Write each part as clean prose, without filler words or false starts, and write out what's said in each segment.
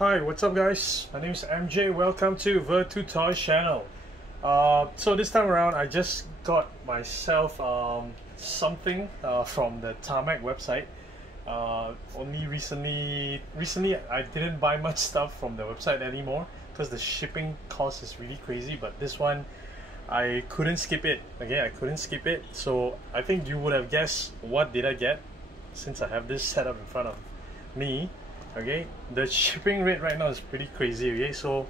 Hi, what's up guys? My name is MJ. Welcome to Virtu Toys channel. So this time around I just got myself something from the Tarmac website. Only recently I didn't buy much stuff from the website anymore because the shipping cost is really crazy, but this one I couldn't skip it. Okay, I couldn't skip it. So I think you would have guessed what did I get since I have this setup in front of me. Okay, the shipping rate right now is pretty crazy. Okay, so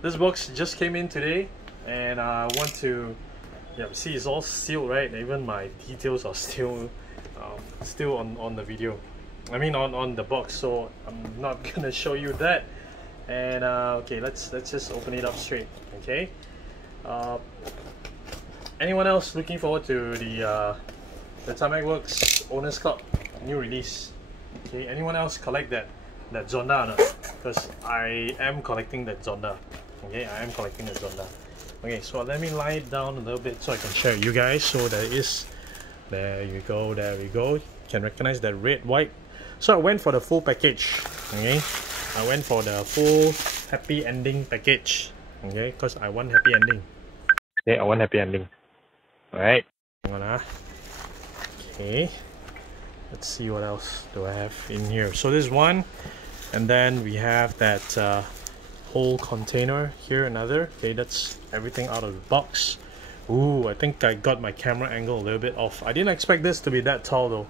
this box just came in today, and I want to, see, it's all sealed, right? Even my details are still on the video. I mean on the box, so I'm not gonna show you that. And okay, let's just open it up straight. Okay. Anyone else looking forward to the Tarmacworks Owners Club new release? Okay, anyone else collect that Zonda or not? Because I am collecting that Zonda. Okay, I am collecting the Zonda. Okay, so let me lie it down a little bit so I can share you guys. So there we go, there we go. You can recognize that red, white. So I went for the full package. Okay, I went for the full happy ending package. Okay, because I want happy ending. Okay, I want happy ending. Alright. Okay. Let's see what else do I have in here. So this one, and then we have that whole container here, another. Okay, that's everything out of the box. Ooh, I think I got my camera angle a little bit off. I didn't expect this to be that tall though.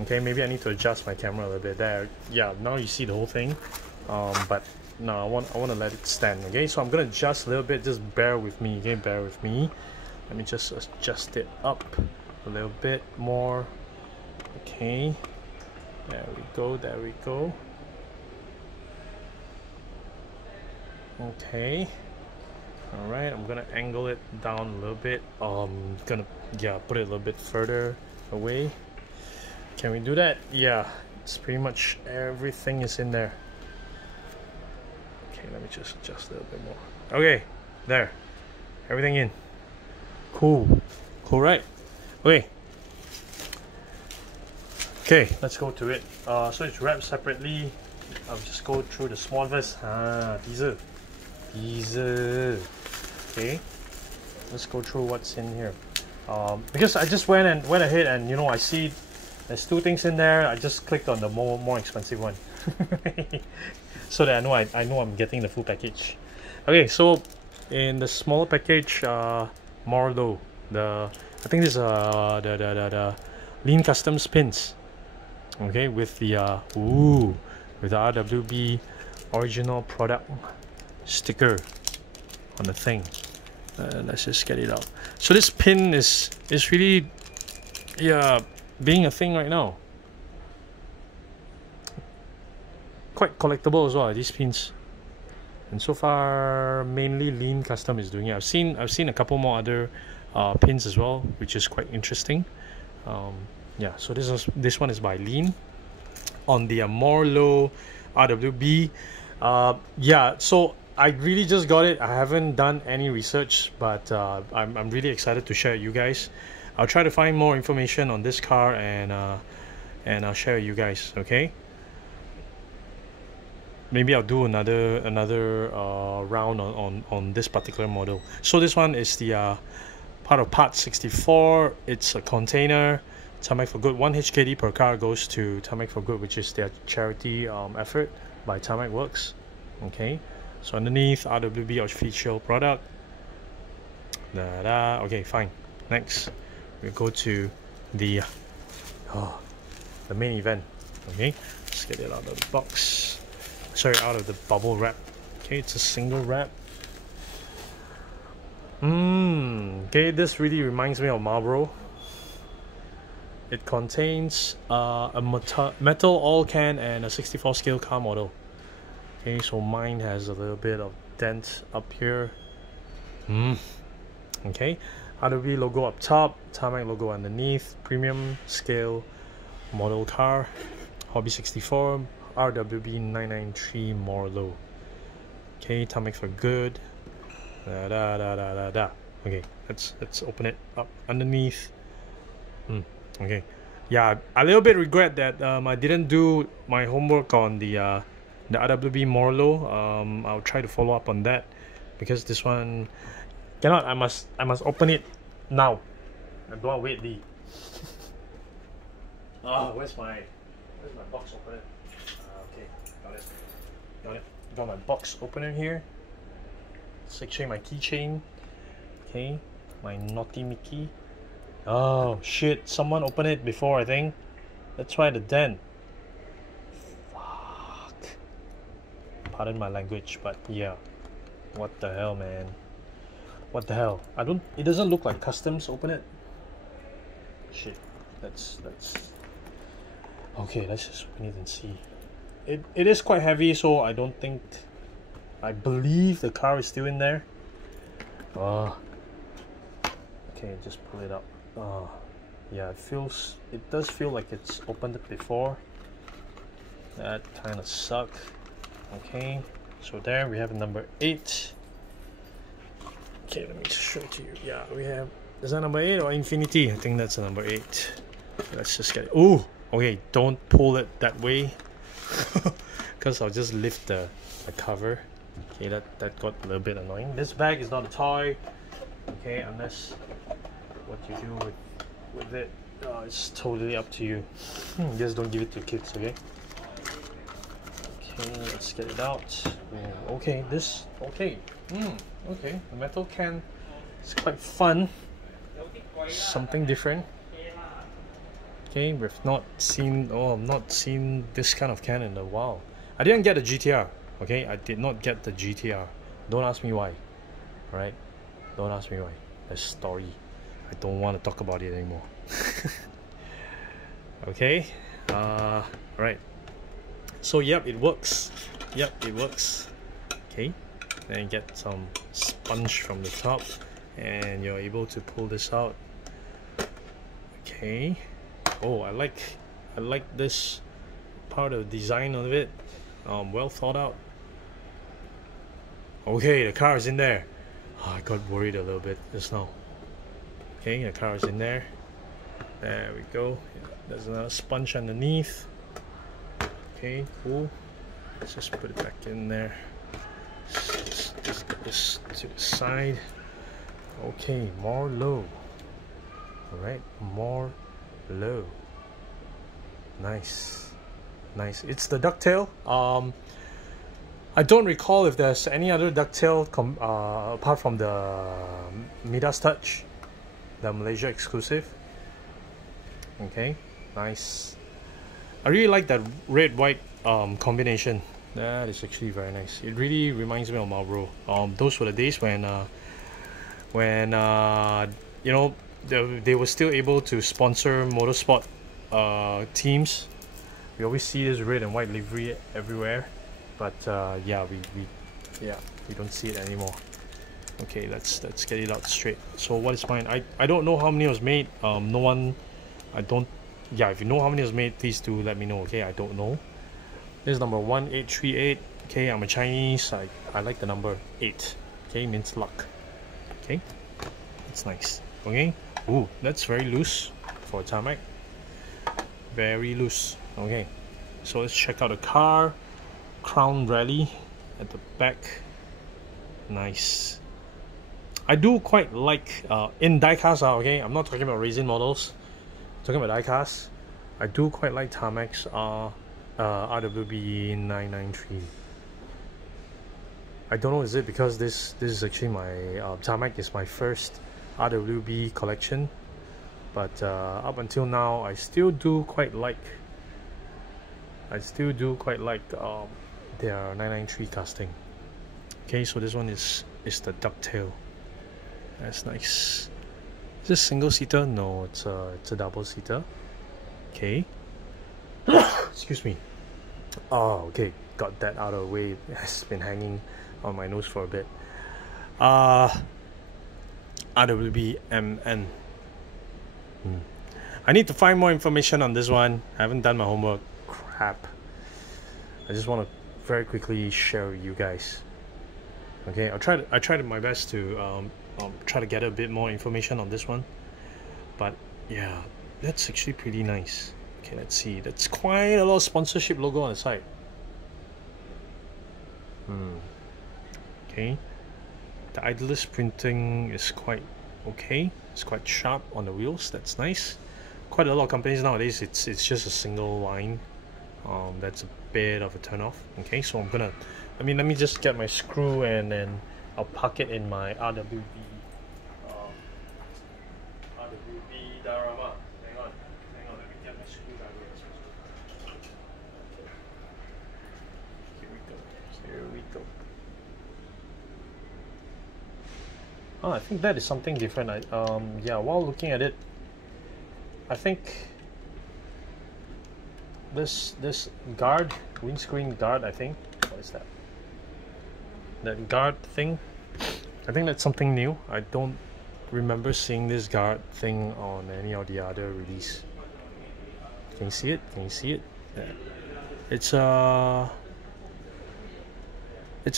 Okay, maybe I need to adjust my camera a little bit there. Yeah, now you see the whole thing. But no, I want to let it stand. Okay, so I'm gonna adjust a little bit. Just bear with me. Okay, bear with me. Let me just adjust it up a little bit more. Okay, there we go, there we go. Okay, all right, I'm gonna angle it down a little bit. Gonna put it a little bit further away. Can we do that? Yeah, it's pretty much everything is in there. Okay, let me just adjust a little bit more. Okay, there, everything in. Cool, right? Okay, let's go to it. So it's wrapped separately. I'll just go through the small first. Diesel. Okay, let's go through what's in here. Because I just went ahead and I see there's two things in there. I just clicked on the more expensive one, so that I know I'm getting the full package. Okay, so in the smaller package, Morelow, I think this is the Lean Customs pins. Okay, with the with the RWB original product sticker on the thing. Let's just get it out. So this pin is really being a thing right now. Quite collectible as well, these pins. And so far mainly Lean Custom is doing it. I've seen a couple more other pins as well, which is quite interesting. Yeah, so this one is by Lean on the Morelow RWB. Yeah, so I really just got it. I haven't done any research, but I'm really excited to share with you guys. I'll try to find more information on this car and I'll share with you guys. Okay, maybe I'll do another round on this particular model. So this one is the part of Part 64. It's a container. Tarmac for Good. 1 HKD per car goes to Tarmac for Good, which is their charity effort by Tarmacworks. Okay, so underneath RWB official product. Okay, fine. Next, we go to the main event. Okay, let's get it out of the box. Sorry, out of the bubble wrap. Okay, it's a single wrap. Okay, this really reminds me of Marlboro. It contains a metal all can and a 64 scale car model. Okay, so mine has a little bit of dent up here. Okay, RWB logo up top, Tarmac logo underneath, premium scale model car, Hobby 64, RWB 993 Morelow. Okay, Tarmac for Good. Okay, let's open it up underneath. Okay, yeah, a little bit regret that I didn't do my homework on the the RWB Morelow. I'll try to follow up on that, because this one cannot. I must open it now. I don't want to wait. Where's my box opener? Okay, got it. Got my box opener here. It's actually my keychain. Okay, my naughty Mickey. Oh shit! Someone opened it before, I think. Let's try the dent. Fuck. Pardon my language, but yeah. What the hell, man? What the hell? It doesn't look like customs. Open it. Shit. Let's. Okay, let's just open it and see. It is quite heavy, so I don't think. I believe the car is still in there. Okay, just pull it up. Yeah, it does feel like it's opened it before. That kind of sucked. Okay, so there we have number 8. Okay, let me just show it to you. Yeah, we have, is that number 8 or Infinity? I think that's a number 8. Let's just get it. Ooh, okay, don't pull it that way, because I'll just lift the cover. Okay, that got a little bit annoying. This bag is not a toy. Okay, unless what you do with it, it's totally up to you. Just don't give it to kids, okay? Okay, let's get it out. Okay, okay. Okay, the metal can is quite fun. Something different. Okay, we've not seen, I've not seen this kind of can in a while. I didn't get the GTR. Okay, I did not get the GTR. Don't ask me why. Alright? Don't ask me why. That's story. I don't want to talk about it anymore. Okay. Right. So yep, it works. Yep, it works. Okay. Then get some sponge from the top, and you're able to pull this out. Okay. Oh, I like this part of the design of it. Well thought out. Okay, the car is in there. I got worried a little bit just now. Okay, the car is in there. There we go. There's another sponge underneath. Okay, cool. Let's just put it back in there. Just get this to the side. Okay, more low. Alright, more low. Nice. Nice. It's the ducktail. I don't recall if there's any other ducktail apart from the Midas Touch, the Malaysia exclusive. Okay, nice. I really like that red-white combination. That is actually very nice. It really reminds me of Marlboro. Those were the days when you know, they were still able to sponsor motorsport teams. We always see this red and white livery everywhere, but yeah, we don't see it anymore. Okay, let's get it out straight. So what is mine? I don't know how many was made. No one. I don't. Yeah, if you know how many was made, please do let me know. Okay, I don't know. This is number 1838. Okay, I'm a Chinese. I like the number 8. Okay, means luck. Okay, it's nice. Okay. Ooh, that's very loose for a tarmac. Very loose. Okay, so let's check out the car. Crown Rally at the back. Nice. I do quite like in diecast. Okay, I'm not talking about racing models. I'm talking about diecast. I do quite like tarmacs. RWB 993. I don't know, is it because this is actually my tarmac is my first RWB collection, but up until now I still do quite like their 993 casting. Okay, so this one is the ducktail. That's nice. Is this single seater? No, it's a double seater. Okay. Excuse me. Oh, okay, got that out of the way. It's been hanging on my nose for a bit. RWB MN. I need to find more information on this one. I haven't done my homework. Crap. I just want to very quickly share with you guys. Okay, I tried my best to try to get a bit more information on this one, but yeah, that's actually pretty nice. Okay, let's see. That's quite a lot of sponsorship logo on the side. Okay, the idless printing is quite okay. It's quite sharp on the wheels. That's nice. Quite a lot of companies nowadays, it's just a single line. That's a bit of a turn off. Okay, so let me just get my screw and then I'll park it in my RWB diorama. Hang on, let me get my screwdriver. Here we go. Oh, I think that is something different. Yeah, while looking at it, I think this guard, windscreen guard, I think. What is that? That guard thing? I think that's something new. I don't remember seeing this guard thing on any of the other release. Can you see it? Can you see it? Yeah. It's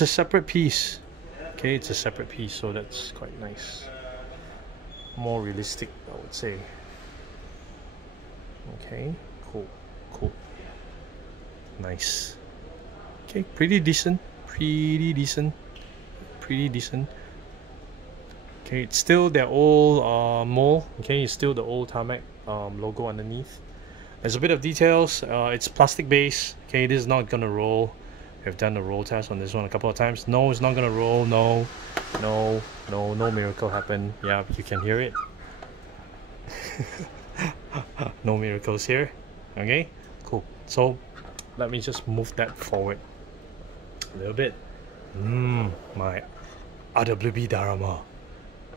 a separate piece. Okay, it's a separate piece, so that's quite nice. More realistic, I would say. Okay, cool. Nice. Okay, pretty decent. Okay, it's still their old mole. Okay, it's still the old Tarmac logo underneath. There's a bit of details. It's plastic base. Okay, this is not gonna roll. We've done the roll test on this one a couple of times. No, it's not gonna roll. No miracle happened. Yeah, you can hear it. No miracles here. Okay, cool. So let me just move that forward a little bit. My RWB diorama.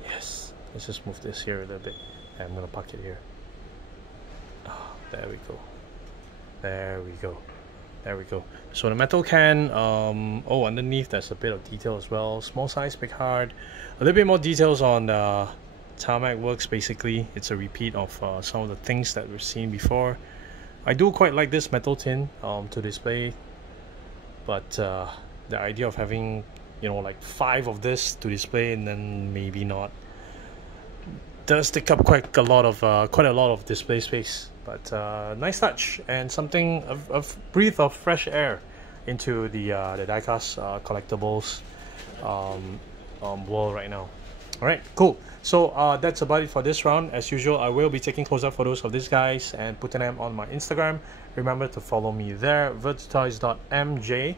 Yes, let's just move this here a little bit. I'm gonna park it here. There we go. So the metal can, underneath there's a bit of detail as well. Small size, big hard. A little bit more details on the Tarmacworks. Basically, it's a repeat of some of the things that we've seen before. I do quite like this metal tin to display, but the idea of having, like 5 of this to display and then maybe not, does take up quite a lot of display space. But nice touch and something of breath of fresh air into the diecast collectibles world right now. All right, cool. So that's about it for this round. As usual, I will be taking close-up photos of these guys and putting them on my Instagram. Remember to follow me there, virtutoys.mj.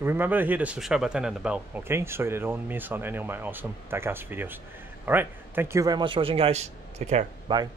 Remember to hit the subscribe button and the bell, okay, so you don't miss on any of my awesome diecast videos. All right, thank you very much for watching, guys. Take care. Bye.